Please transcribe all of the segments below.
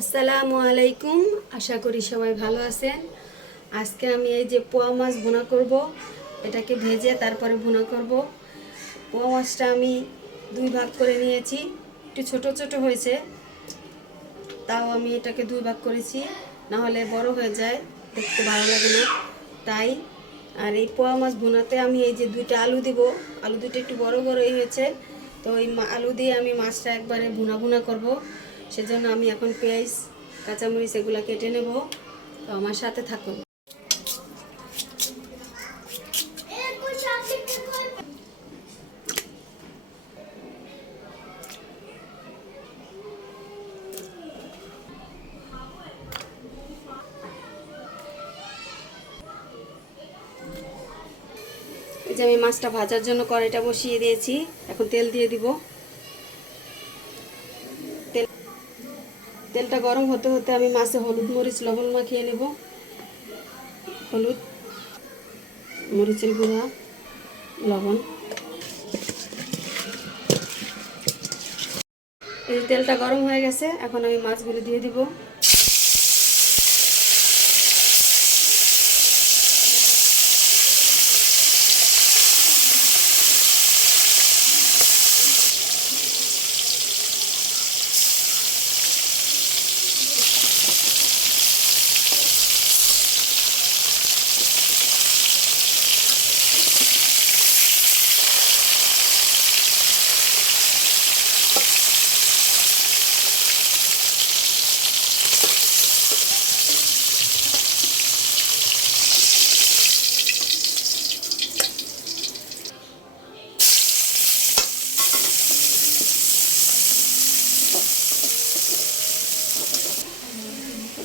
আসসালামু আলাইকুম। আশা করি সবাই ভালো আছেন। আজকে আমি এই যে পোয়া মাছ ভুনা করব, এটাকে ভেজে তারপরে ভুনা করব। পোয়া মাছটা আমি দুই ভাগ করে নিয়েছি, একটু ছোট ছোট হয়েছে, তাও আমি এটাকে দুই ভাগ করেছি, না হলে বড় হয়ে যায়, দেখতে ভালো লাগে না তাই। আর এই পোয়া মাছ ভুনাতে আমি এই যে দুইটা আলু দিব, আলু দুটো একটু বড় বড়ই হয়েছে, তো ওই আলু দিয়ে আমি মাছটা একবারে ভুনা ভুনা করব। সেজন্য আমি এখন পেঁয়াজ কাঁচামরিচ এগুলো কেটে নেব, তো আমার সাথে থাকুন। এই যে আমি মাছটা ভাজার জন্য কড়াইটা বসিয়ে দিয়েছি, এখন তেল দিয়ে দিব। তেলটা গরম হতে হতে আমি মাছে হলুদ মরিচ লবণ মাখিয়ে নেব। হলুদ, মরিচের গুঁড়া, লবণ। এই তেলটা গরম হয়ে গেছে, এখন আমি মাছগুলো দিয়ে দিব।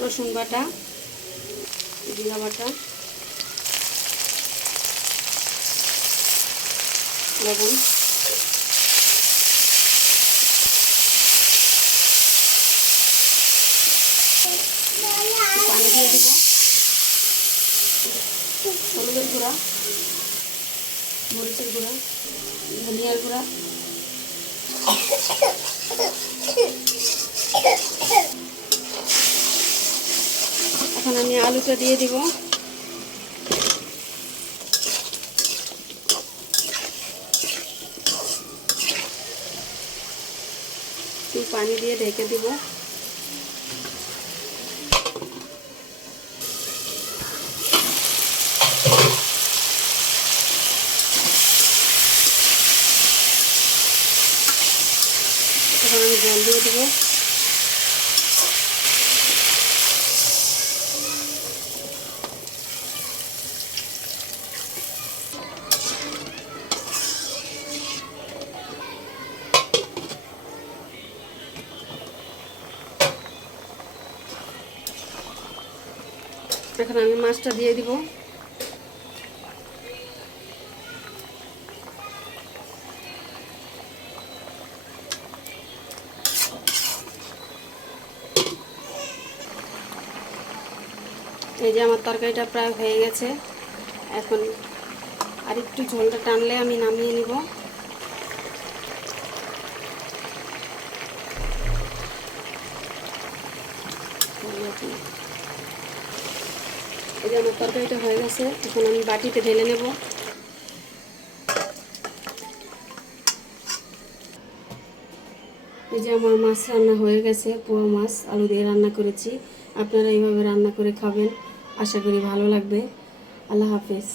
রসুন বাটা, জিরা বাটা, লবণ, পানি দিয়ে দিব, হলুদের গুঁড়া, মরিচের গুঁড়া, ধনিয়ার গুঁড়া, এখন আমি আলুটা দিয়ে দিব। পানি দিয়ে ঢেকে দিব। এখন আমি জল দিয়ে দেবো। এখন আমি মাছটা দিয়ে দিব। এই যে আমার তরকারিটা প্রায় হয়ে গেছে, এখন আর একটু ঝোলটা টানলে আমি নামিয়ে নিব। এই যে আমার তরকারিটা হয়ে গেছে, এখন আমি বাটিতে ঢেলে নেব। এই যে আমার মাছ রান্না হয়ে গেছে, পোয়া মাছ আলু দিয়ে রান্না করেছি। আপনারা এইভাবে রান্না করে খাবেন, আশা করি ভালো লাগবে। আল্লাহ হাফেজ।